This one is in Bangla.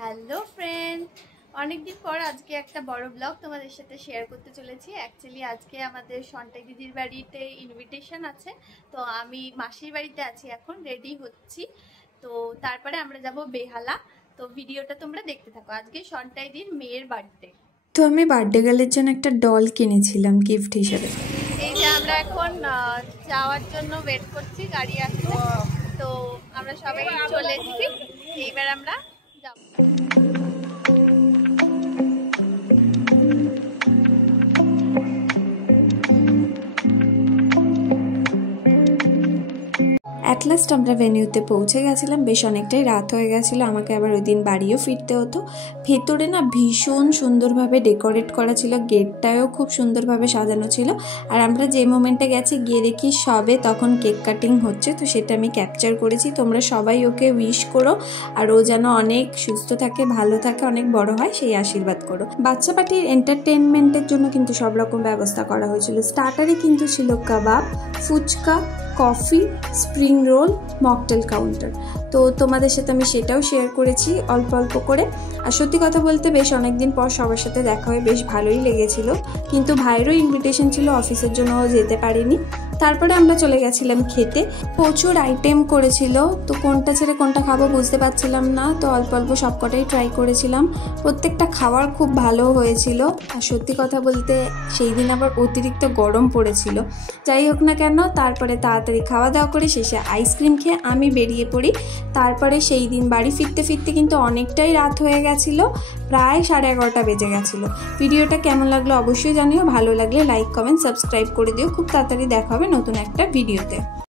হ্যালো ফ্রেন্ড, অনেকদিন পর আজকে একটা বড় ব্লগ তোমাদের সাথে শেয়ার করতে চলেছি। অ্যাকচুয়ালি আজকে আমাদের সন্টাই দিদির বাড়িতে ইনভিটেশন আছে, তো আমি মাসির বাড়িতে আছি, এখন রেডি হচ্ছি। তো তারপরে আমরা যাব বেহালা। তো ভিডিওটা তোমরা দেখতে থাকো। আজকে সন্টাই দিদির মেয়ের বার্থডে, তো আমি বার্থডে গার্লের জন্য একটা ডল কিনেছিলাম গিফট হিসেবে। এই যে আমরা এখন যাওয়ার জন্য ওয়েট করছি, গাড়ি আসছে। তো আমরা সবাই চলে এসেছি, এইবার আমরা যাব। অ্যাট লাস্ট আমরা ভেনিউতে পৌঁছে গেছিলাম। বেশ অনেকটাই রাত হয়ে গেছিলো, আমাকে আবার ওই দিন বাড়িও ফিরতে হতো। ভেতরে না ভীষণ সুন্দরভাবে ডেকোরেট করা ছিল, গেটটাও খুব সুন্দরভাবে সাজানো ছিল। আর আমরা যে মোমেন্টে গেছি গিয়ে দেখি সবে তখন কেক কাটিং হচ্ছে, তো সেটা আমি ক্যাপচার করেছি। তোমরা সবাই ওকে উইশ করো, আর ও যেন অনেক সুস্থ থাকে, ভালো থাকে, অনেক বড় হয় সেই আশীর্বাদ করো। বাচ্চা পার্টির এন্টারটেনমেন্টের জন্য কিন্তু সব রকম ব্যবস্থা করা হয়েছিল। স্টার্টারে কিন্তু ছিল kebab, phuchka, coffee, spring roll, mocktail counter. তো তোমাদের সাথে আমি সেটাও শেয়ার করেছি অল্প অল্প করে। আর সত্যি কথা বলতে বেশ অনেকদিন পর সবার সাথে দেখা হয়ে বেশ ভালোই লেগেছিল, কিন্তু ভাইয়েরও ইনভিটেশন ছিল অফিসের জন্য, ও যেতে পারেনি। তারপরে আমরা চলে গেছিলাম খেতে। প্রচুর আইটেম করেছিল, তো কোনটা ছেড়ে কোনটা খাবো বুঝতে পারছিলাম না, তো অল্প অল্প সবকটাই ট্রাই করেছিলাম। প্রত্যেকটা খাবার খুব ভালো হয়েছিল। আর সত্যি কথা বলতে সেই দিন আবার অতিরিক্ত গরম পড়েছিল। যাই হোক না কেন, তারপরে তাড়াতাড়ি খাওয়া দাওয়া করে শেষে আইসক্রিম খেয়ে আমি বেরিয়ে পড়ি। তারপরে সেই দিন বাড়ি ফিরতে ফিরতে কিন্তু অনেকটাই রাত হয়ে গেছিলো, প্রায় 11:30 বেজে গেছিলো। ভিডিওটা কেমন লাগলো অবশ্যই জানিও, ভালো লাগলে লাইক কমেন্ট সাবস্ক্রাইব করে দিও। খুব তাড়াতাড়ি দেখা হবে নতুন একটা ভিডিওতে।